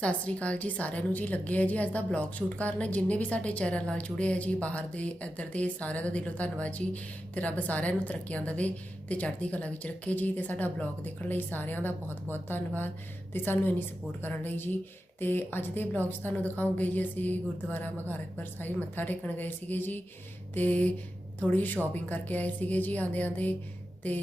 ਸਤਿ ਸ੍ਰੀ ਅਕਾਲ ਜੀ, ਸਾਰਿਆਂ ਨੂੰ ਜੀ ਲੱਗੇ ਆ ਜੀ ਅੱਜ ਦਾ ਬਲੌਗ ਸ਼ੂਟ ਕਰਨ। ਜਿੰਨੇ ਵੀ ਸਾਡੇ ਚੈਨਲ ਨਾਲ ਜੁੜੇ ਆ ਜੀ, ਬਾਹਰ ਦੇ, ਇੱਧਰ ਦੇ, ਸਾਰਿਆਂ ਦਾ ਦਿਲੋਂ ਧੰਨਵਾਦ ਜੀ ਤੇ ਰੱਬ ਸਾਰਿਆਂ ਨੂੰ ਤਰੱਕੀਆਂ ਦੇਵੇ ਤੇ ਚੜ੍ਹਦੀ ਕਲਾ ਵਿੱਚ ਰੱਖੇ ਜੀ ਤੇ ਸਾਡਾ ਬਲੌਗ ਦੇਖਣ ਲਈ ਸਾਰਿਆਂ ਦਾ ਬਹੁਤ-ਬਹੁਤ ਧੰਨਵਾਦ ਤੇ ਸਾਨੂੰ ਇੰਨੀ ਸਪੋਰਟ ਕਰਨ ਲਈ ਜੀ। ਤੇ ਅੱਜ ਦੇ ਬਲੌਗ 'ਚ ਤੁਹਾਨੂੰ ਦਿਖਾਉਂਗੇ ਜੀ ਅਸੀਂ ਗੁਰਦੁਆਰਾ ਮਖਾਰਕਪੁਰ ਸਾਹਿਬ ਮੱਥਾ ਟੇਕਣ ਗਏ ਸੀਗੇ ਜੀ ਤੇ ਥੋੜੀ ਸ਼ਾਪਿੰਗ ਕਰਕੇ ਆਏ ਸੀਗੇ ਜੀ ਆਂਦੇ ਆਂਦੇ ਤੇ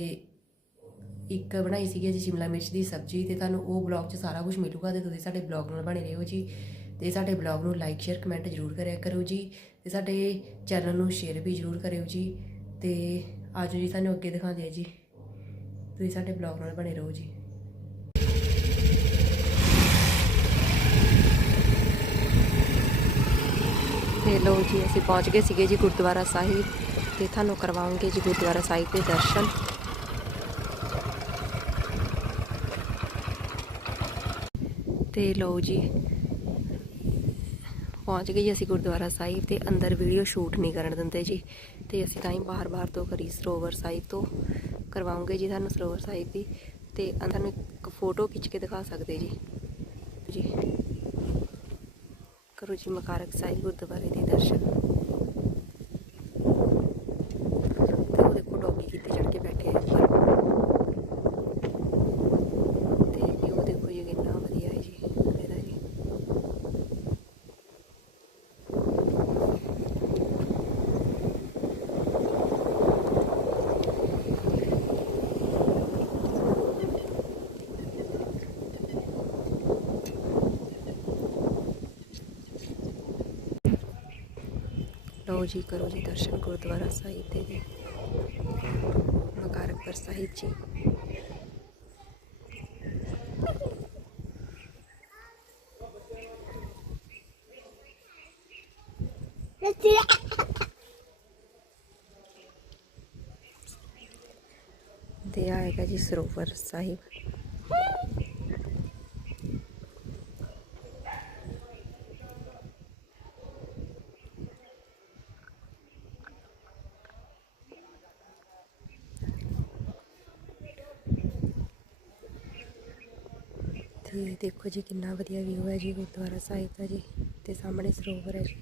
ਇੱਕ ਬਣਾਈ ਸੀਗੀ ਜੀ ਸ਼ਿਮਲਾ ਮਿਰਚ ਦੀ ਸਬਜ਼ੀ ਤੇ ਤੁਹਾਨੂੰ ਉਹ ਬਲੌਗ 'ਚ ਸਾਰਾ ਕੁਝ ਮਿਲੂਗਾ ਤੇ ਤੁਸੀਂ ਸਾਡੇ ਬਲੌਗ ਨਾਲ ਬਣੇ ਰਹੋ ਜੀ। ਤੇ ਸਾਡੇ ਬਲੌਗ ਨੂੰ ਲਾਈਕ ਸ਼ੇਅਰ ਕਮੈਂਟ ਜ਼ਰੂਰ ਕਰਿਆ ਕਰੋ ਜੀ। ਤੇ ਸਾਡੇ ਚੈਨਲ ਨੂੰ ਸ਼ੇਅਰ ਵੀ ਜ਼ਰੂਰ ਕਰਿਓ ਜੀ। ਤੇ ਆਜੋ ਜੀ ਤੁਹਾਨੂੰ ਅੱਗੇ ਦਿਖਾਉਂਦੇ ਆ ਜੀ। ਤੁਸੀਂ ਸਾਡੇ ਬਲੌਗ ਨਾਲ ਬਣੇ ਰਹੋ ਜੀ। ਤੇ ਲੋ ਜੀ, ਅਸੀਂ ਪਹੁੰਚ ਗਏ ਸੀਗੇ ਜੀ ਗੁਰਦੁਆਰਾ ਸਾਹਿਬ। ਤੇ ਤੁਹਾਨੂੰ ਕਰਵਾਉਂਗੇ ਜੀ ਗੁਰਦੁਆਰਾ ਸਾਹਿਬ ਦੇ ਦਰਸ਼ਨ। ਤੇ ਲਓ ਜੀ, ਪਹੁੰਚ ਗਏ ਅਸੀਂ ਗੁਰਦੁਆਰਾ ਸਾਹਿਬ ਤੇ ਅੰਦਰ ਵੀਡੀਓ ਸ਼ੂਟ ਨਹੀਂ ਕਰਨ ਦਿੰਦੇ ਜੀ। ਤੇ ਅਸੀਂ ਤਾਂ ਹੀ ਬਾਹਰ-ਬਾਹਰ ਤੋਂ ਕਰੀ ਸਰੋਵਰ ਸਾਹਿਬ ਤੋਂ ਕਰਵਾਉਂਗੇ ਜੀ ਤੁਹਾਨੂੰ ਸਰੋਵਰ ਸਾਹਿਬ ਦੀ। ਤੇ ਅੰਦਰ ਨੂੰ ਇੱਕ ਫੋਟੋ ਖਿੱਚ ਕੇ ਦਿਖਾ ਸਕਦੇ ਜੀ। ਜੀ। ਕਰੋ ਜੀ ਮਕਾਰਕ ਸਾਹਿਬ ਗੁਰਦੁਆਰੇ ਦੇ ਦਰਸ਼ਨ ਤੇ ਉਹ ਦੇਖੋ ਡੋਗੀ ਕਿੱਥੇ ਚੜ ਕੇ ਬੈਠੇ ਆ ਉੱਪਰ ਤੇ ਵਿਊ ਦੇਖੋ ਜੀ ਕਿੰਨਾ ਵਧੀਆ ਹੈ ਜੀ ਇਹਦਾ ਜੀ ਲਓ ਜੀ, ਕਰੋ ਜੀ ਦਰਸ਼ਨ ਗੁਰਦੁਆਰਾ ਸਾਹਿਬ ਦੇ ਜੀ। ਮਕਾਰਕਪੁਰ ਸਾਹਿਬ ਜੀ। ਤੇ ਆਏਗਾ ਜੀ ਸਰੋਵਰ ਸਾਹਿਬ ਤੇ ਦੇਖੋ ਜੀ ਕਿੰਨਾ ਵਧੀਆ ਵਿਊ ਹੈ ਜੀ ਗੁਰਦੁਆਰਾ ਸਾਹਿਬ ਦਾ ਜੀ ਤੇ ਸਾਹਮਣੇ ਸਰੋਵਰ ਹੈ ਜੀ।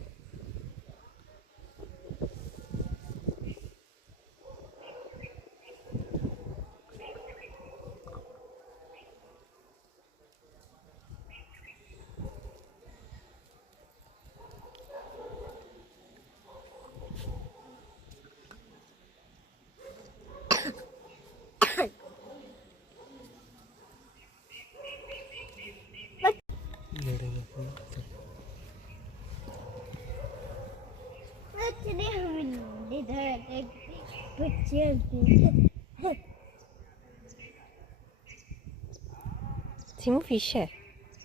Timur fişe.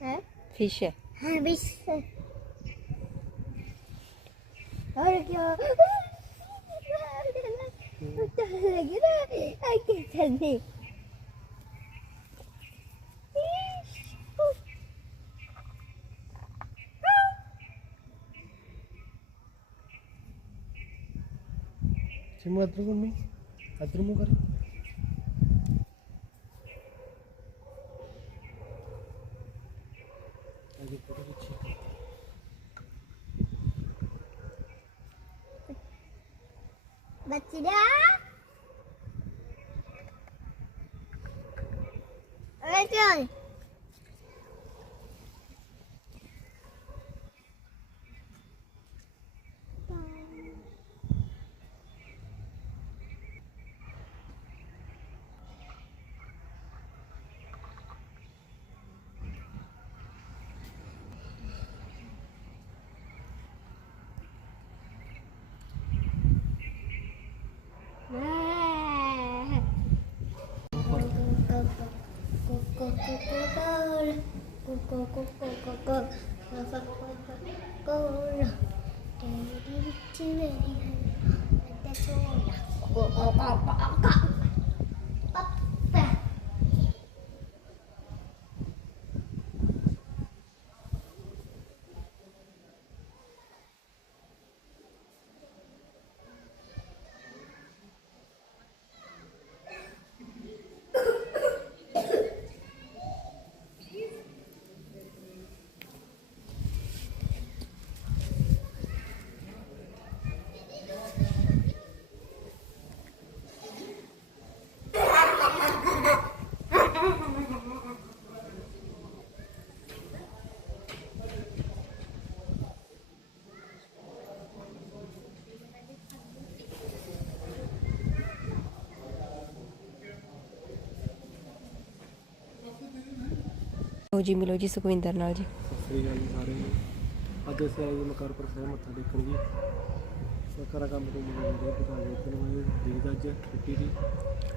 He? Fişe. Ha fişe. Harika ya. Gidelim. Gidelim. Gidelim. ನಿಮ್ಮ ಅದ್ರಗೊಮ್ಮೆ ಅದ್ರ ಮುಗರಿ ಅದು ಕೊಡಗುಚ್ಚಿ ಬಚ್ಚಿಡ Okay. 咕咕咕咕咕，咕咕咕咕咕了，滴滴滴滴滴滴，大家注意了，咕咕咕咕咕。ਲੋ ਜੀ ਮਿਲੋ ਜੀ ਸੁਖਵਿੰਦਰ ਨਾਲ ਜੀ ਸਹੀ ਗੱਲ ਜੀ ਸਾਰੇ ਨੂੰ। ਅੱਜ ਅਸੀਂ ਆਏ ਜੀ ਮਕਰ ਪਰ ਸਾਹਿਬ ਮੱਥਾ ਟੇਕਣ ਜੀ ਸਰਕਾਰਾ ਕੰਮ ਤੋਂ ਮੁੰਡੇ ਦੇ ਪਤਾ ਨਹੀਂ ਕਿ ਨੂੰ ਦੇਖਦਾ ਅੱਜ ਛੁੱਟੀ ਦੀ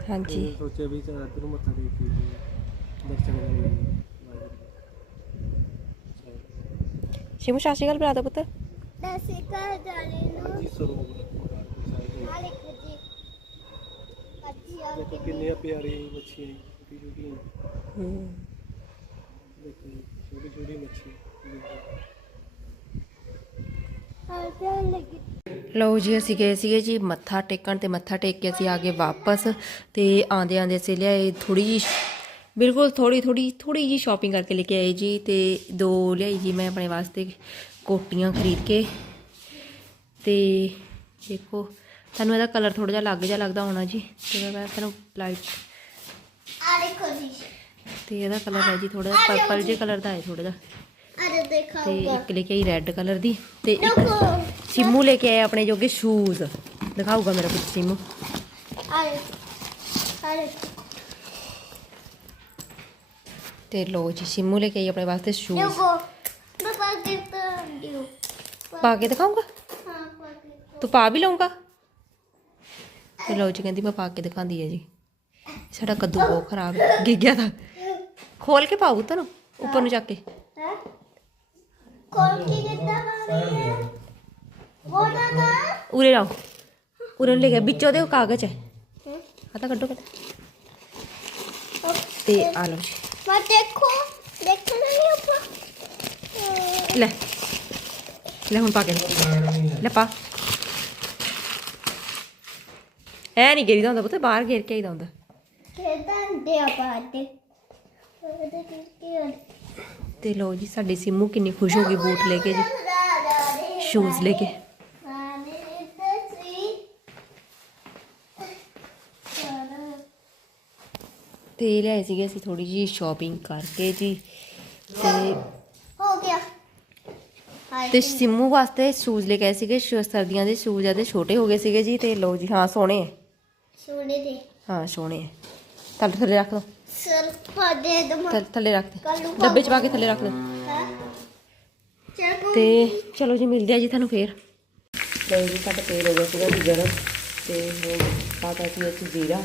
ਹਾਂਜੀ ਤੇ ਸੋਚਿਆ ਵੀ ਚਲ ਅੱਜ ਨੂੰ ਮੱਥਾ ਟੇਕ ਕੇ ਆਈਏ, ਦਰਸ਼ਨ ਕਰੀਏ ਜੀ। ਵਾਹਿਗੁਰੂ ਜੀ। ਸ਼ਿਮੂ ਸਤਿ ਸ਼੍ਰੀ ਅਕਾਲ ਬੁਲਾ ਦੋ ਪੁੱਤ ਦਸਿਕਾ ਜਾਣੇ ਚਲੋ। ਨੂੰ ਜੀ ਸਰੋਵਰ ਮਕਰ ਪਰ ਸਾਹਿਬ ਜੀ। ਮਾਲਿਕ ਜੀ ਅੱਜੀ ਆ ਦੇਖੋ ਕਿੰਨੀਆਂ ਪਿਆਰੀ ਮੱਛੀਆਂ ਜੀ, ਛੋਟੀ ਛੋਟੀਆਂ ਹੂੰ ਜੀ, ਮੱਛੀ ਲੱਗੀ ਲਓ ਜੀ ਅਸੀਂ ਗਏ ਸੀਗੇ ਜੀ ਮੱਥਾ ਟੇਕਣ ਤੇ ਮੱਥਾ ਟੇਕ ਕੇ ਅਸੀਂ ਆ ਗਏ ਵਾਪਸ ਤੇ ਆਂਦੇ ਆਂਦੇ ਅਸੀਂ ਲਿਆਏ ਥੋੜੀ ਜੀ ਬਿਲਕੁਲ ਥੋੜੀ ਥੋੜੀ ਥੋੜੀ ਜੀ ਸ਼ਾਪਿੰਗ ਕਰਕੇ ਲੈ ਕੇ ਆਏ ਜੀ ਤੇ ਦੋ ਲਿਆਈ ਜੀ ਮੈਂ ਆਪਣੇ ਵਾਸਤੇ ਕੋਟੀਆਂ ਖਰੀਦ ਕੇ। ਤੇ ਦੇਖੋ ਤੁਹਾਨੂੰ ਇਹਦਾ ਕਲਰ ਥੋੜਾ ਜਿਹਾ ਲੱਗ ਜਿਹਾ ਲੱਗਦਾ ਹੋਣਾ ਜੀ। ਤੇ ਮੈਂ ਤੁਹਾਨੂੰ ਲਾਈਟ ਆ ਦੇਖੋ ਜੀ। ਤੇ ਇਹਦਾ ਕਲਰ ਹੈ ਜੀ ਥੋੜਾ ਜਿਹਾ ਪਰਪਲ ਜੇ ਕਲਰ ਦਾ ਹੈ ਥੋੜਾ ਜਿਹਾ। ਆ ਤੇ ਦੇਖਾਊਗਾ ਇੱਕ ਲੈ ਕੇ ਆਈ ਰੈੱਡ ਕਲਰ ਦੀ। ਤੇ ਇੱਕ ਦੇਖੋ। ਸਿੰਮੂ ਲੈ ਕੇ ਆਏ ਆਪਣੇ ਜੋਗੇ ਸ਼ੂਜ਼ ਦਿਖਾਊਗਾ ਮੇਰਾ ਪੁੱਤ ਸਿੰਮੂ। ਆ ਆ ਤੇ ਲੋ ਜੀ ਸਿੰਮੂ ਲੈ ਕੇ ਆਈ ਆਪਣੇ ਵਾਸਤੇ ਸ਼ੂਜ਼ ਦੇਖੋ ਮੈਂ ਪਾ ਕੇ ਤਾਂ ਦਿਓ ਪਾ ਕੇ ਦਿਖਾਊਂਗਾ? ਹਾਂ ਪਾ ਕੇ ਤੂੰ ਪਾ ਵੀ ਲਊਂਗਾ? ਤੇ ਲੋ ਜੀ ਕਹਿੰਦੀ ਮੈਂ ਪਾ ਕੇ ਦਿਖਾਉਂਦੀ ਹੈ ਜੀ। ਸਾਡਾ ਕੱਦੂ ਬਹੁਤ ਖਰਾਬ ਹੈ। ਗਿੱਗਿਆ ਦਾ ਖੋਲ ਕੇ ਪਾਉ ਤੈਨੂੰ ਉੱਪਰ ਨੂੰ ਚੱਕ ਕੇ। ਹੈ? ਕੋਲ ਕੀ ਕਿੱਦਾਂ ਮਾਰੀ ਹੈ? ਉਹ ਨਾ ਨਾ ਉਰੇ ਲਾਓ। ਉਰੇ ਨੂੰ ਲੈ ਗਿਆ ਵਿੱਚੋਂ ਦੇ ਉਹ ਕਾਗਜ਼ ਹੈ। ਆ ਤਾਂ ਕੱਢੋ ਕੱਢ ਤੇ ਆ ਲਓ ਜੀ। ਮੈਂ ਦੇਖੋ ਦੇਖਣਾ ਨਹੀਂ ਉੱਪਰ ਲੈ। ਲੈ ਹੁਣ ਪਾ ਕੇ। ਦੇ। ਲੈ ਪਾ। ਐ ਨਹੀਂ ਗੇਰੀਦਾ ਹੁੰਦਾ ਪੁੱਤ ਬਾਹਰ ਗੇਰ ਕੇ ਆਈਦਾ ਹੁੰਦਾ। ਕਿਦਾਂ ਦੇ ਤੇ ਲੋ ਜੀ ਸਾਡੀ ਸਿੰਮੂ ਕਿੰਨੀ ਖੁਸ਼ ਹੋ ਗਈ ਬੂਟ ਲੈ ਕੇ ਜੀ। ਸ਼ੂਜ਼ ਲੈ ਕੇ। ਤੇ ਲਿਆਏ ਸੀਗੇ ਅਸੀਂ ਥੋੜੀ ਜੀ ਸ਼ਾਪਿੰਗ ਕਰਕੇ ਜੀ। ਤੇ ਹੋ ਗਿਆ ਤੇ ਸਿੰਮੂ ਵਾਸਤੇ ਸ਼ੂਜ਼ ਲੈ ਕੇ ਆਏ ਸੀਗੇ ਸਰਦੀਆਂ ਦੇ ਸ਼ੂਜ਼ ਇਹਦੇ ਛੋਟੇ ਹੋ ਗਏ ਸੀਗੇ ਜੀ। ਤੇ ਲੋ ਜੀ ਹਾਂ ਸੋਹਣੇ ਸੋਨੇ ਦੇ ਹਾਂ ਸੋਹਣੇ ਹੈ ਥੱਲੇ ਥੱਲੇ ਰੱਖ ਦੋ ਸਰ ਫਾਦੇ ਦਮ ਥੱਲੇ- ਥੱਲੇ ਰੱਖ ਦੇ। ਡੱਬੇ ਚ ਪਾ ਕੇ ਥੱਲੇ ਰੱਖ ਦੇ। ਤੇ ਚਲੋ ਜੀ ਮਿਲਦੇ ਆ ਜੀ ਤੁਹਾਨੂੰ ਫੇਰ। ਲਓ ਜੀ ਸਾਡਾ ਤੇਲ ਹੋ ਗਿਆ ਸੀਗਾ ਜੀ ਗਰਮ ਤੇ ਹੁਣ ਪਾਤਾ ਸੀ ਅਸੀਂ ਜੀਰਾ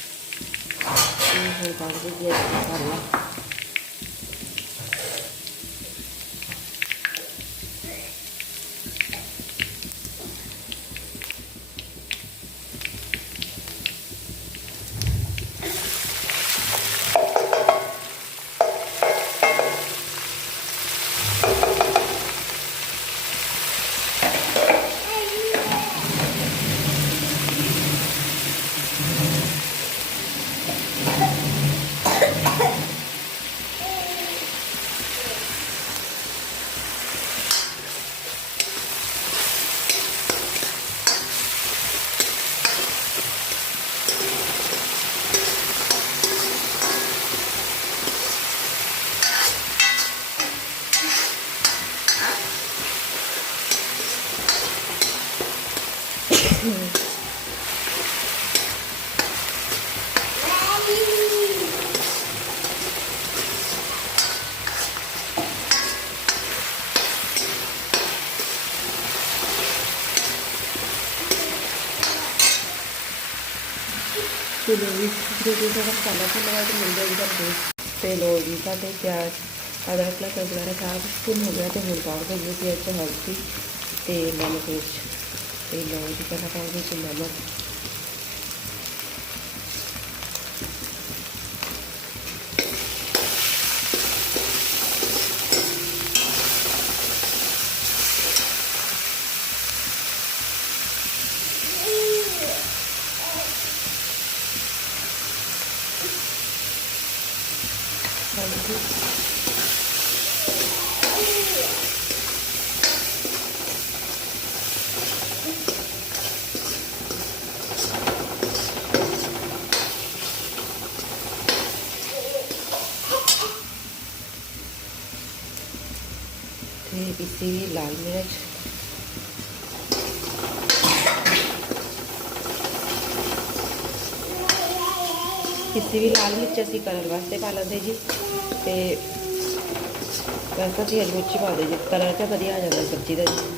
ਤੇ ਹੁਣ ਪਾ ਦੇ ਜੀ ਅਸੀਂ ਮਸਾਲਾ ਤੇ ਲੋ ਜੀ, ਜੋ ਜੋ ਸਾਡਾ ਤੇ ਮਿਲ ਜਾਏਗਾ ਤੇ ਲੋ ਜੀ, ਸਾਡੇ ਪਿਆਜ਼ ਅਦਰਕ ਲਸਣ ਵਗੈਰਾ ਸਾਰਾ ਕੁਝ ਭੁੰਨ ਹੋ ਗਿਆ ਤੇ ਹੁਣ ਪਾ ਦੋ ਜੀ ਇੱਥੇ ਹਲਦੀ ਤੇ ਨਮਕ ਮਿਰਚ ਤੇ ਲੋ ਜੀ ਪਹਿਲਾਂ ਪਾਉਂਦੇ ਸੀ ਨਮਕ ਹਲਦੀ ਤੇ ਲਾਲ ਮਿਰਚ। ਪੀਸੀ ਵੀ ਲਾਲ ਮਿਰਚ ਅਸੀਂ ਕਲਰ ਵਾਸਤੇ ਪਾ ਲੈਂਦੇ ਜੀ। ਤੇ ਵੈਸੇ ਅਸੀਂ ਹਰੀ ਮਿਰਚ ਪਾ ਦੇ ਜੀ। ਕਲਰ ਤਾਂ ਵਧੀਆ ਆ ਜਾਂਦਾ ਸਬਜ਼ੀ ਦਾ ਜੀ।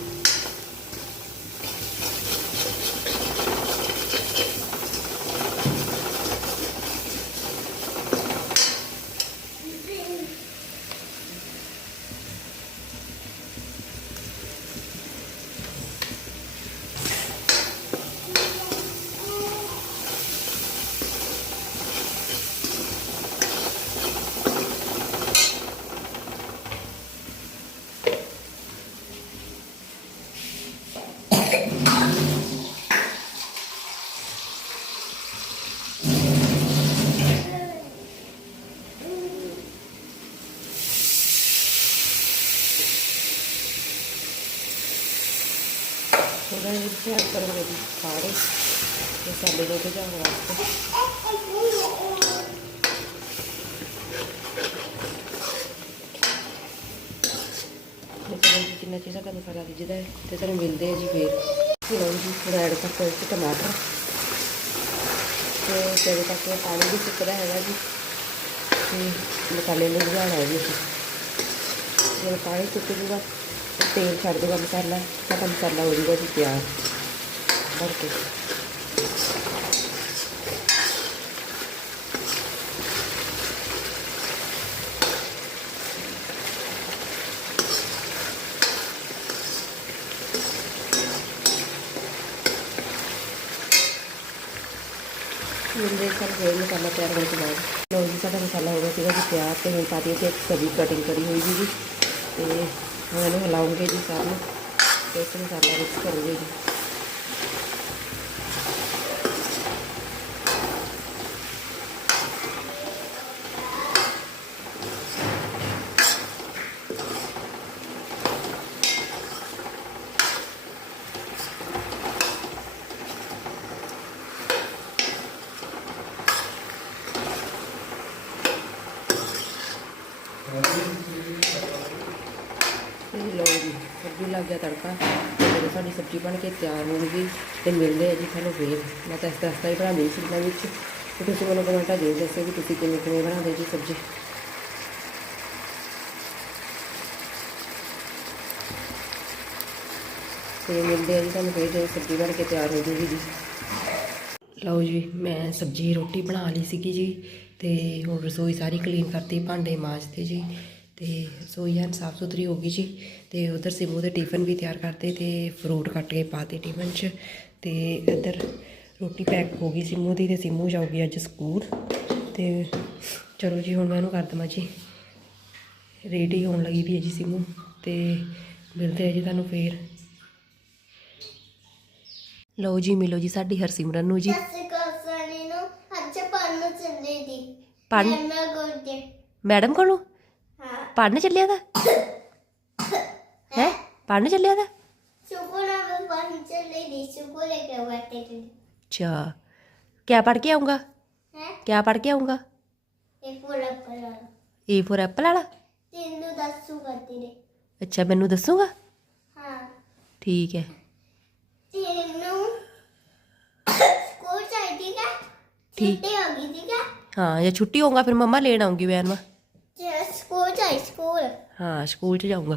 ਥੋੜਾ ਜਿਹਾ ਤਿਆਰ ਕਰੋਗੇ ਸਾਰੇ ਮਸਾਲੇ ਦੇ ਭਜਾਉਣ ਵਾਸਤੇ। ਮਸਾਲੇ ਚੀਜ਼ਾਂ ਦਾ ਮਸਾਲਾ ਰਿੱਝਦਾ ਹੈ ਤੇ ਤੁਹਾਨੂੰ ਮਿਲਦੇ ਆ ਜੀ ਫੇਰ। ਲਓ ਜੀ ਥੋੜਾ ਐਡ ਕਰਤਾ ਵਿੱਚ ਟਮਾਟਰ। ਤੇ ਜਦੋਂ ਤੱਕ ਪਾਣੀ ਵੀ ਸੁੱਕਦਾ ਹੈਗਾ ਜੀ। ਤੇ ਮਸਾਲੇ ਨੂੰ ਭਜਾਉਣਾ ਹੈ ਜੀ ਅਸੀਂ। ਜਦੋਂ ਪਾਣੀ ਸੁੱਕ ਜੂਗਾ। ਤੇਲ ਛੱਡ ਦੇਗਾ ਮਸਾਲਾ ਸਾਡਾ ਮਸਾਲਾ ਹੋ ਜੂਗਾ ਜੀ ਤਿਆਰ। ਭਰ ਕੇ। ਮਿਲਦੇ ਸਰ ਫੇਰ ਮਸਾਲਾ ਤਿਆਰ ਹੋਣ ਤੋਂ ਬਾਅਦ। ਲਓ ਜੀ, ਸਾਡਾ ਮਸਾਲਾ ਹੋ ਗਿਆ ਸੀਗਾ ਜੀ ਤਿਆਰ ਤੇ ਹੁਣ ਪਾਤੀ ਅਸੀਂ ਇੱਕ ਸਬਜ਼ੀ ਕਟਿੰਗ ਕਰੀ ਹੋਈ ਜੀ ਜੀ ਤੇ ਹੁਣ ਇਹਨੂੰ ਹਿਲਾਉਂਗੇ ਜੀ ਸਾਰ ਨੂੰ ਤੇ ਇਸ ਮਸਾਲਾ ਮਿਕਸ ਕਰੂਗੇ ਜੀ ਇਹ ਲਓ ਜੀ ਲੱਗ ਗਿਆ ਤੜਕਾ, ਤੇ ਜਦੋਂ ਸਾਡੀ ਸਬਜ਼ੀ ਬਣ ਕੇ ਤਿਆਰ ਹੋ ਗਈ ਤੇ ਮਿਲਦੇ ਆ ਜੀ ਤੁਹਾਨੂੰ ਫੇਰ। ਮੈਂ ਤਾਂ ਇਸ ਤਰ੍ਹਾਂ ਹੀ ਬਣਾਉਂਦੀ ਸੀ ਮੈਂ ਵਿੱਚ। ਤੇ ਤੁਸੀਂ ਮੈਨੂੰ ਕਮੈਂਟਾਂ ਜ਼ਰੂਰ ਦੱਸਿਓ ਕਿ ਤੁਸੀਂ ਕਿਵੇਂ ਕਿਵੇਂ ਬਣਾਉਂਦੇ ਜੀ ਸਬਜ਼ੀ। ਤੇ ਮਿਲਦੇ ਆ ਜੀ ਤੁਹਾਨੂੰ ਫੇਰ ਜਦੋਂ ਸਬਜ਼ੀ ਬਣ ਕੇ ਤਿਆਰ ਹੋ ਜੂਗੀ ਜੀ। ਲਓ ਜੀ, ਮੈਂ ਸਬਜ਼ੀ ਰੋਟੀ ਬਣਾ ਲਈ ਸੀਗੀ ਜੀ ਤੇ ਹੁਣ ਰਸੋਈ ਸਾਰੀ ਕਲੀਨ ਕਰਤੀ ਭਾਂਡੇ ਮਾਂਜਤੇ ਜੀ। ਤੇ ਰਸੋਈ ਐਨ ਸਾਫ਼ ਸੁਥਰੀ ਹੋ ਗਈ ਜੀ ਤੇ ਉਧਰ ਸਿਮੂ ਦੇ ਟਿਫਨ ਵੀ ਤਿਆਰ ਕਰਤੇ ਤੇ ਫਰੂਟ ਕੱਟ ਕੇ ਪਾਤੇ ਟਿਫਨ 'ਚ ਤੇ ਇੱਧਰ ਰੋਟੀ ਪੈਕ ਹੋ ਗਈ ਸਿਮੂ ਦੀ ਤੇ ਸਿਮੂ ਜਾਊਗੀ ਅੱਜ ਸਕੂਲ ਤੇ ਚਲੋ ਜੀ ਹੁਣ ਮੈਂ ਇਹਨੂੰ ਕਰ ਦੇਵਾਂ ਜੀ। ਰੈਡੀ ਹੋਣ ਲੱਗੀ ਵੀ ਹੈ ਜੀ ਸਿਮੂ ਤੇ ਮਿਲਦੇ ਆ ਜੀ ਤੁਹਾਨੂੰ ਫੇਰ। ਲਓ ਜੀ ਮਿਲੋ ਜੀ ਸਾਡੀ ਹਰਸਿਮਰਨ ਨੂੰ ਜੀ। ਸੱਸ ਕਸਣੀ ਨੂੰ। ਅੱਜ ਪੜਨ ਚੱਲੇ ਦੀ। ਪੜ੍ਹਨ? ਮੈਂ ਗੋਡੇ ਮੈਡਮ ਕੋਲੋਂ? ਪੜਨ ਚੱਲਿਆ ਦਾ ਹੈ? ਪੜਨ ਚੱਲਿਆ ਦਾ ਸ਼ੁਕਰ ਨਾ ਪੜਨ ਚੱਲੇ ਦੀ ਸ਼ੁਕਰ ਲੈ ਕੇ ਬੈਠੇ ਤੇ ਅੱਛਾ। ਕੀ ਪੜ ਕੇ ਆਉਂਗਾ ਹੈ? ਕੀ ਪੜ ਕੇ ਆਉਂਗਾ ਇਹ ਫੋਰ ਐਪਲ ਵਾਲਾ। ਇਹ ਫੋਰ ਐਪਲ ਵਾਲਾ? ਤੈਨੂੰ ਦੱਸੂਗਾ ਤੇਰੇ। ਅੱਛਾ ਮੈਨੂੰ ਦੱਸੂਗਾ? ਹਾਂ। ਠੀਕ ਹੈ ਤੈਨੂੰ ਸਕੂਲ ਚਾਹੀਦੀ ਹੈ? ਹਾਂ ਜੇ ਛੁੱਟੀ ਹੋਊਗਾ ਫਿਰ ਮੰਮਾ ਲੈਣ ਆਉਂਗੀ ਵੈਨ ਮੈਂ ਜਾਏ ਸਕੂਲ ਹਾਂ ਸਕੂਲ ਚ ਜਾਊਗਾ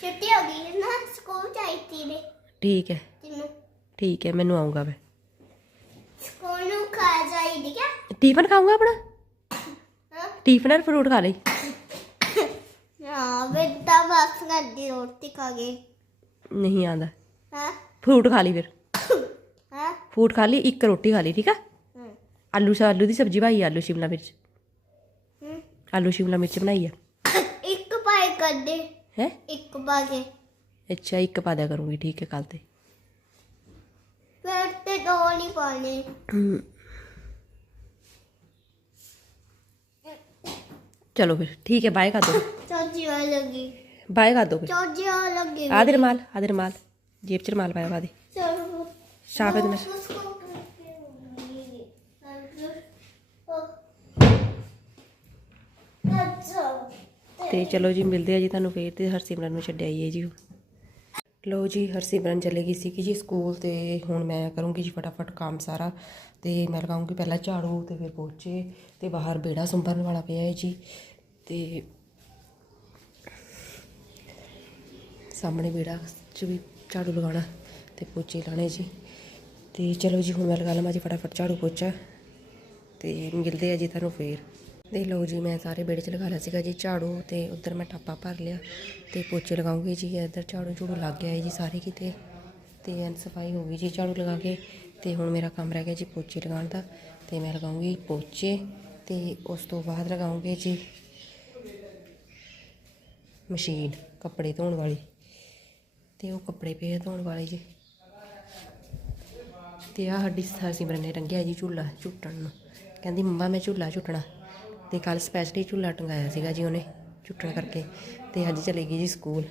ਛੁੱਟੀ ਹੋ ਗਈ ਨਾ ਸਕੂਲ ਜਾਈਤੀ ਨੇ ਠੀਕ ਹੈ ਤੈਨੂੰ ਠੀਕ ਹੈ ਮੈਨੂੰ ਆਉਂਗਾ ਮੈਂ ਸਕੂਲ ਨੂੰ ਖਾ ਜਾਈਦੀ ਕਿਆ ਟੀਫਨ ਖਾਊਂਗਾ ਆਪਣਾ ਹਾਂ ਟੀਫਨ ਨਾਲ ਫਰੂਟ ਖਾ ਲਈ ਹਾਂ ਬੇਟਾ ਬਸ ਕਰਦੀ ਰੋਟੀ ਖਾ ਗਈ ਨਹੀਂ ਆਂਦਾ ਹਾਂ ਫਰੂਟ ਖਾ ਲਈ ਫਿਰ ਹਾਂ ਫਰੂਟ ਖਾ ਲਈ ਇੱਕ ਰੋਟੀ ਖਾ ਲਈ ਠੀਕ ਆ ਆਲੂ ਸਾ ਆਲੂ ਦੀ ਸਬਜ਼ੀ ਭਾਈ ਆਲੂ ਸ਼ਿਮਲਾ ਮਿਰਚ आलू शिमला मिर्च बनाई है ਇੱਕ ਪਾਈ ਕਰ ਦੇ हैं ਇੱਕ ਪਾ ਕੇ अच्छा एक पा दिया करूँगी ठीक है कल से ਫਿਰ ਤੇ ਦੋ ਨਹੀਂ ਪਾਣੇ चलो फिर ठीक है बाय कर दो ਚਾਚੀ ਆ ਲੱਗੀ बाय कर दो फिर ਚਾਚੀ ਆ ਲੱਗੀ आधे रुमाल आधे रुमाल जेब च रुमाल पाया आधे ਚਲੋ साफ है ਤੇ ਚਲੋ ਜੀ, ਮਿਲਦੇ ਆ ਜੀ ਤੁਹਾਨੂੰ ਫੇਰ ਤੇ ਹਰਸਿਮਰਨ ਨੂੰ ਛੱਡ ਆਈਏ ਜੀ। ਲੋ ਜੀ, ਹਰਸਿਮਰਨ ਚਲੇ ਗਈ ਸੀ ਕਿ ਜੀ ਸਕੂਲ ਤੇ। ਹੁਣ ਮੈਂ ਕਰੂੰਗੀ ਜੀ ਫਟਾਫਟ ਕੰਮ ਸਾਰਾ ਤੇ ਮੈਂ ਲਗਾਉਂਗੀ ਪਹਿਲਾਂ ਝਾੜੂ ਤੇ ਫਿਰ ਪੋਚੇ ਤੇ ਬਾਹਰ ਬੇੜਾ ਸੰਭਰਨ ਵਾਲਾ ਪਿਆ ਹੈ ਜੀ ਤੇ ਸਾਹਮਣੇ ਬੇੜਾ 'ਚ ਵੀ ਝਾੜੂ ਲਗਾਉਣਾ ਤੇ ਪੋਚੇ ਲਾਣੇ ਜੀ। ਤੇ ਚਲੋ ਜੀ, ਹੁਣ ਮੈਂ ਲਗਾ ਲਵਾਂ ਜੀ ਫਟਾਫਟ ਝਾੜੂ ਪੋਚਾ ਤੇ ਮਿਲਦੇ ਆ ਜੀ ਤੁਹਾਨੂੰ ਫੇਰ। ਦੇ ਲਓ ਜੀ, ਮੈਂ ਸਾਰੇ ਬੇੜੇ 'ਚ ਲਗਾ ਲਿਆ ਸੀਗਾ ਜੀ ਝਾੜੂ ਤੇ ਉੱਧਰ ਮੈਂ ਟਾਪਾ ਭਰ ਲਿਆ ਤੇ ਪੋਚੇ ਲਗਾਉਂਗੀ ਜੀ, ਇੱਧਰ ਝਾੜੂ ਝੂੜੂ ਲੱਗ ਗਿਆ ਹੈ ਜੀ ਸਾਰੇ ਕਿਤੇ ਤੇ ਐਨ ਸਫ਼ਾਈ ਹੋ ਗਈ ਜੀ ਝਾੜੂ ਲਗਾ ਕੇ ਤੇ ਹੁਣ ਮੇਰਾ ਕੰਮ ਰਹਿ ਗਿਆ ਜੀ ਪੋਚੇ ਲਗਾਉਣ ਦਾ ਤੇ ਮੈਂ ਲਗਾਉਂਗੀ ਪੋਚੇ ਤੇ ਉਸ ਤੋਂ ਬਾਅਦ ਲਗਾਉਂਗੇ ਜੀ ਮਸ਼ੀਨ, ਕੱਪੜੇ ਧੋਣ ਵਾਲੀ ਤੇ ਉਹ ਕੱਪੜੇ ਪਏ ਧੋਣ ਵਾਲੇ ਜੀ ਤੇ ਆ ਸਾਡੀ ਸਿਮਰਨ ਨੇ ਰੰਗਿਆ ਜੀ ਝੂਲਾ ਝੁੱਟਣ ਨੂੰ। ਕਹਿੰਦੀ, ਮੰਮਾ, ਮੈਂ ਝੂਲਾ ਝੁੱਟਣਾ। ਤੇ ਕੱਲ ਸਪੈਸ਼ਲੀ ਝੂਲਾ ਟੰਗਾਇਆ ਸੀਗਾ ਜੀ ਉਹਨੇ ਝੁੱਟਣ ਕਰਕੇ ਤੇ ਅੱਜ ਚਲੇ ਗਈ ਜੀ ਸਕੂਲ।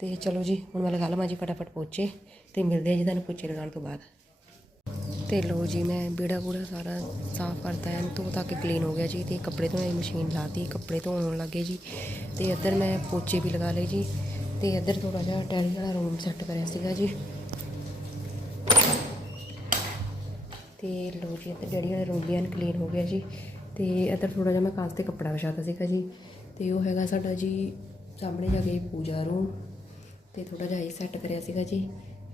ਤੇ ਚਲੋ ਜੀ, ਹੁਣ ਮੈਂ ਲਗਾ ਲਵਾਂ ਜੀ ਫਟਾਫਟ ਪੋਚੇ ਤੇ ਮਿਲਦੇ ਆ ਜੀ ਤੁਹਾਨੂੰ ਪੋਚੇ ਲਗਾਉਣ ਤੋਂ ਬਾਅਦ। ਤੇ ਲੋ ਜੀ, ਮੈਂ ਬੇੜਾ ਬੂੜਾ ਸਾਰਾ ਸਾਫ਼ ਕਰਤਾ ਐਨ ਧੋ ਤੱਕ ਕਲੀਨ ਹੋ ਗਿਆ ਜੀ ਤੇ ਕੱਪੜੇ ਧੋਣ ਦੀ ਮਸ਼ੀਨ ਲਾਤੀ ਕੱਪੜੇ ਧੋਣ ਹੋਣ ਲੱਗੇ ਜੀ। ਤੇ ਇੱਧਰ ਮੈਂ ਪੋਚੇ ਵੀ ਲਗਾ ਲਏ ਜੀ ਤੇ ਇੱਧਰ ਥੋੜਾ ਜਿਹਾ ਟੈਲੀ ਵਾਲਾ ਰੂਮ ਸੈੱਟ ਕਰਿਆ ਸੀਗਾ ਜੀ। ਤੇ ਲੋ ਜੀ, ਇੱਧਰ ਡੈਡੀ ਵਾਲਾ ਰੂਮ ਵੀ ਐਨ ਕਲੀਨ ਹੋ ਗਿਆ ਜੀ। ਅਤੇ ਇੱਧਰ ਥੋੜ੍ਹਾ ਜਿਹਾ ਮੈਂ ਕਾਂਚ ਤੇ ਕੱਪੜਾ ਵਿਛਾਤਾ ਸੀਗਾ ਜੀ ਅਤੇ ਉਹ ਹੈਗਾ ਸਾਡਾ ਜੀ ਸਾਹਮਣੇ ਜਾ ਕੇ ਪੂਜਾ ਰੂਮ ਅਤੇ ਥੋੜ੍ਹਾ ਜਿਹਾ ਇਹ ਸੈੱਟ ਕਰਿਆ ਸੀਗਾ ਜੀ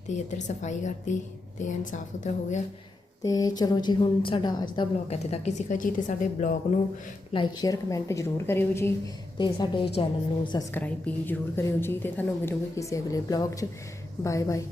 ਅਤੇ ਇੱਧਰ ਸਫ਼ਾਈ ਕਰਤੀ ਅਤੇ ਐਨ ਸਾਫ਼ ਸੁਥਰਾ ਹੋ ਗਿਆ ਅਤੇ ਚਲੋ ਜੀ ਹੁਣ ਸਾਡਾ ਅੱਜ ਦਾ ਬਲੌਗ ਇੱਥੇ ਤੱਕ ਹੀ ਸੀਗਾ ਜੀ ਅਤੇ ਸਾਡੇ ਬਲੌਗ ਨੂੰ ਲਾਈਕ ਸ਼ੇਅਰ ਕਮੈਂਟ ਜ਼ਰੂਰ ਕਰਿਓ ਜੀ ਅਤੇ ਸਾਡੇ ਚੈਨਲ ਨੂੰ ਸਬਸਕ੍ਰਾਈਬ ਵੀ ਜ਼ਰੂਰ ਕਰਿਓ ਜੀ ਅਤੇ ਤੁਹਾਨੂੰ ਮਿਲੂਗੇ ਕਿਸੇ ਅਗਲੇ ਬਲੌਗ 'ਚ। Bye bye